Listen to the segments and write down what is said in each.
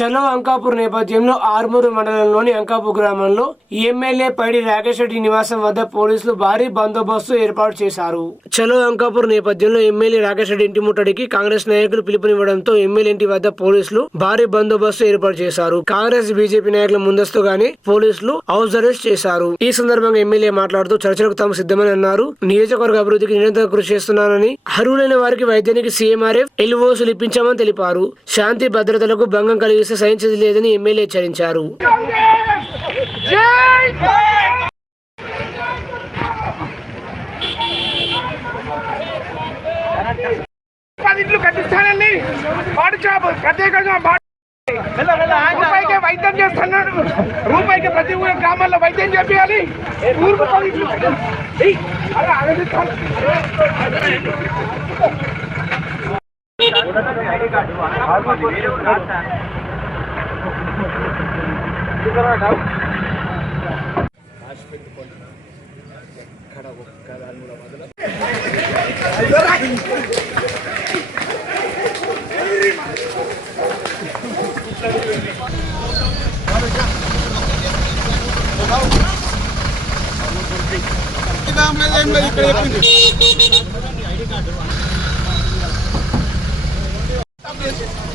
చలో అంకాపూర్ నేపథ్యంలో ఆర్మూరు మండలంలోని అంకాపూర్ గ్రామంలో ఎమ్మెల్యే పైడి రాకేష్ రెడ్డి నివాసం వద్ద పోలీసులు భారీ బందోబస్తు ఏర్పాటు చేశారు. చలో అంకాపూర్ నేపథ్యంలో ఎమ్మెల్యే రాకేష్ రెడ్డి ఇంటి ముట్టడికి కాంగ్రెస్ నాయకులు పిలుపునివ్వడంతో ఎమ్మెల్యే ఇంటి వద్ద పోలీసులు భారీ బందోబస్తు ఏర్పాటు చేశారు. కాంగ్రెస్ బీజేపీ నాయకుల ముందస్తుగానే పోలీసులు హౌస్ అరెస్ట్ చేశారు. ఈ సందర్భంగా ఎమ్మెల్యే మాట్లాడుతూ చర్చలకు తాము సిద్ధమని అన్నారు. నియోజకవర్గ అభివృద్ధికి నిరంతరం కృషి చేస్తున్నానని, అర్హులైన వారికి వైద్యానికి సీఎంఆర్ఎఫ్ ఎల్ఓసీలు ఇప్పించామని తెలిపారు. శాంతి భద్రతలకు భంగం కలిగిస్తే సహించేది లేదని ఎమ్మెల్యే హెచ్చరించారు. రూపాయికి వైద్యం చేస్తున్నాడు. రూపాయికి ప్రతి ఊరి గ్రామాల్లో వైద్యం చేయాలి. ఊరుకు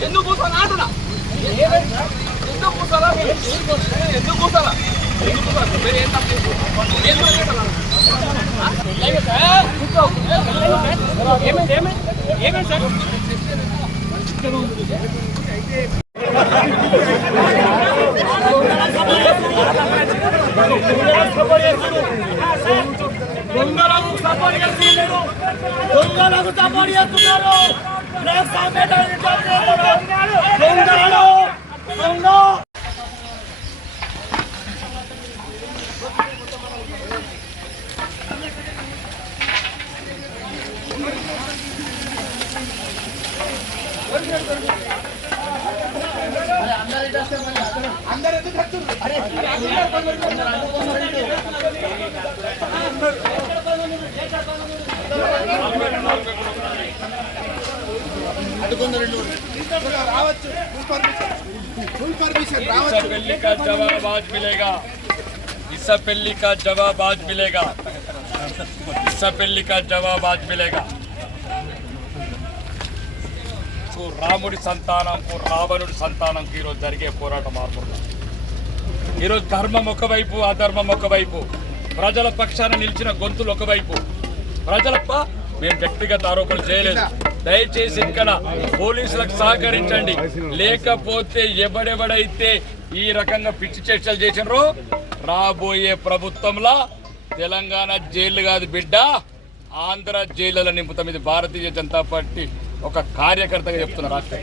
ఎందుకు కూర్చోనా అంటున్నా, ఎందుకు కూర్చోాలా, ఎందుకు కూర్చోాలా, మీరు ఏం తప్పు ఏమేమి సార్ దొంగలకు సపోర్ట్ చేస్తున్నారు. దొంగలకు సపోర్ట్ చేస్తున్నారు. అందరూ ఎందుకు पेल्ली का जवाब आज मिलेगा. इस पेल्ली का जवाब आज मिलेगा. इस पेल्ली का जवाब आज मिलेगा. రాముడి సంతానంకు రావణుడి సంతానంకు ఈరోజు జరిగే పోరాటం ఆర్మూరులో. ఈరోజు ధర్మం ఒకవైపు, అధర్మం ఒకవైపు, ప్రజల పక్షాన నిలిచిన గొంతులు ఒకవైపు. మేము వ్యక్తిగత ఆరోపణలు చేయలేదు. దయచేసి ఇక్కడ పోలీసులకు సహకరించండి. లేకపోతే ఎవడెవడైతే ఈ రకంగా పిచ్చి చర్చలు చేసినారో రాబోయే ప్రభుత్వంలో తెలంగాణ జైలు కాదు బిడ్డ, ఆంధ్ర జైళ్ళ నింపుతాం. ఇది భారతీయ జనతా పార్టీ ఒక కార్యకర్తగా చెప్తున్న రాష్ట్రం.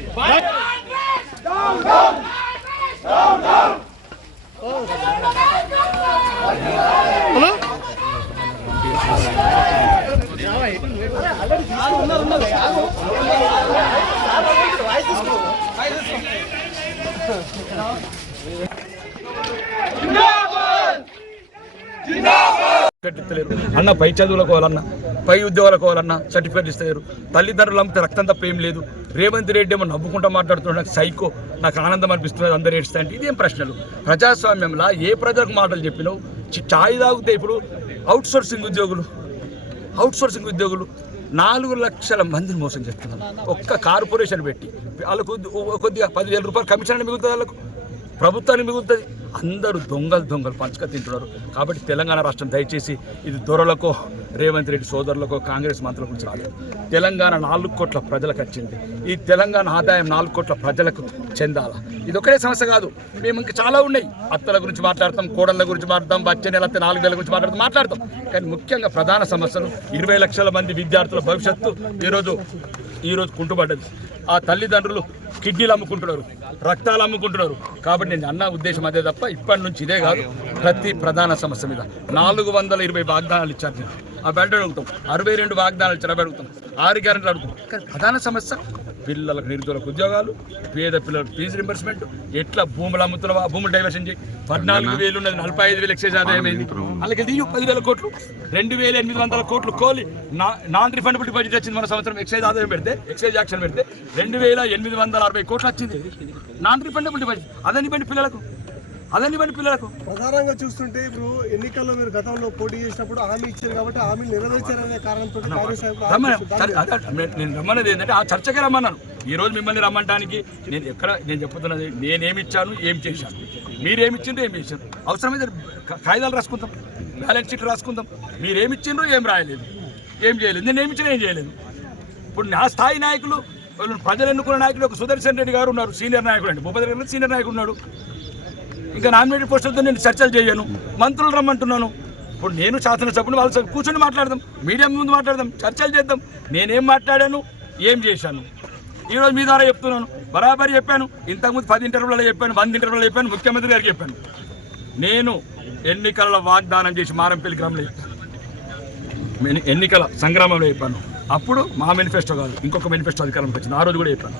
అన్న పై చదువులకోవాలన్నా, పై ఉద్యోగాలకోవాలన్నా సర్టిఫికేట్ ఇస్తారు. తల్లిదండ్రులు అమ్మితే రక్తం తప్ప ఏం లేదు. రేవంత్ రెడ్డి ఏమో నవ్వుకుంటా మాట్లాడుతున్నాడు. నాకు సైకో, నాకు ఆనందం అనిపిస్తున్నది. అందరు ఏడుస్తా అంటే ఇదేం ప్రశ్నలు? ప్రజాస్వామ్యంలో ఏ ప్రజలకు మాటలు చెప్పినావు? ఛాయ్ తాగితే ఇప్పుడు అవుట్సోర్సింగ్ ఉద్యోగులు 4 లక్షల మందిని మోసం చేస్తున్నారు. ఒక్క కార్పొరేషన్ పెట్టి వాళ్ళకు కొద్దిగా 10,000 రూపాయలు కమిషన్ మిగులుతుంది, వాళ్ళకు ప్రభుత్వానికి మిగులుతుంది. అందరూ దొంగలు పంచుక తింటున్నారు. కాబట్టి తెలంగాణ రాష్ట్రం దయచేసి ఇది దొరలకో, రేవంత్ రెడ్డి సోదరులకో, కాంగ్రెస్ మంత్రుల గురించి రాలేదు. తెలంగాణ 4 కోట్ల ప్రజలకు వచ్చింది. ఈ తెలంగాణ ఆదాయం 4 కోట్ల ప్రజలకు చెందాల. ఇది ఒకటే సమస్య కాదు, మేము ఇంకా చాలా ఉన్నాయి. అత్తల గురించి మాట్లాడతాం, కోడళ్ళ గురించి మాట్లాడతాం, వచ్చే నెల 4 నెలల గురించి మాట్లాడతాం. కానీ ముఖ్యంగా ప్రధాన సమస్యలు 20 లక్షల మంది విద్యార్థుల భవిష్యత్తు ఈరోజు కుంటుపడ్డది. ఆ తల్లిదండ్రులు కిడ్నీలు అమ్ముకుంటున్నారు, రక్తాలు అమ్ముకుంటున్నారు. కాబట్టి నేను అన్న ఉద్దేశం అదే తప్ప ఇప్పటి నుంచి ఇదే కాదు. ప్రతి ప్రధాన సమస్య మీద 420 వాగ్దానాలు ఇచ్చారు. ఆ బెల్ట్ అడుగుతాం, 62 వాగ్దానాలు ఇచ్చారు, అడుగుతాం, 6 గ్యారెంటీలు అడుగుతాం. కానీ ప్రధాన సమస్య పిల్లలకు నిరుద్యోగులకు ఉద్యోగాలు, పేద పిల్లలకు ఫీజు రింబర్స్మెంట్, ఎట్లా భూములు అమ్ముతున్నావా, భూములు డైవర్షన్ చేయి. 14,000 ఉన్నది, 45,000 ఎక్సైజ్ ఆదాయం అయింది. అలాగే దిగు 10,000 కోట్లు, 2,800 కోట్లు కోలి నాన్ రిఫండబుల్ బడ్జెట్ వచ్చింది. మన సంవత్సరం ఎక్సైజ్ ఆదాయం పెడితే, ఎక్సైజ్ యాక్షన్ పెడితే 2,860 కోట్లు వచ్చింది నాన్ రిఫండబుల్ బడ్జెట్. అదని పిల్లలకు ప్రధానంగా చూస్తుంటే ఇప్పుడు ఎన్నికల్లో మీరు గతంలో పోటీ చేసినప్పుడు హామీ ఇచ్చారు కాబట్టి హామీ నెరవేర్చారనే కారణంతో నేను రమ్మన్నది ఏంటంటే ఆ చర్చకే రమ్మన్నాను. ఈ రోజు మిమ్మల్ని రమ్మంటానికి నేను చెప్తున్నది, నేనేమి ఇచ్చాను, ఏం చేశాను, మీరేమి ఇచ్చిండ్రు, ఏం చేశారు. అవసరమైతే కాగితాలు రాసుకుందాం, బ్యాలెన్స్ షీట్ రాసుకుందాం. మీరేమి ఇచ్చిండ్రు, ఏం రాయలేదు, ఏం చేయలేదు. నేను ఏమి ఇచ్చినా ఏం చేయలేదు. ఇప్పుడు నా స్థాయి నాయకులు, ప్రజలు ఎన్నుకున్న నాయకులు ఒక సుదర్శన్ రెడ్డి గారు ఉన్నారు, సీనియర్ నాయకుడు అండి. భూపతి రెడ్డి సీనియర్ నాయకుడు ఉన్నాడు. ఇంకా నామినేటెడ్ పోస్టులతో నేను చర్చలు చేయను, మంత్రులు రమ్మంటున్నాను. ఇప్పుడు నేను శాసనసభ్యుని వాళ్ళ కూర్చొని మాట్లాడదాం, మీడియా ముందు మాట్లాడదాం, చర్చలు చేద్దాం. నేనేం మాట్లాడాను, ఏం చేశాను, ఈరోజు మీ ద్వారా చెప్తున్నాను. బరాబరి చెప్పాను. ఇంతకుముందు 10 ఇంటర్వ్యూలలో చెప్పాను, 100 ఇంటర్వ్యూలలో చెప్పాను, ముఖ్యమంత్రి గారికి చెప్పాను. నేను ఎన్నికల వాగ్దానం చేసి మారంపల్లి గ్రామంలో చెప్పాను, ఎన్నికల సంగ్రామంలో చెప్పాను. అప్పుడు మా మేనిఫెస్టో కాదు, ఇంకొక మేనిఫెస్టో అధికారంలోకి వచ్చింది. ఆ రోజు కూడా చెప్పాను.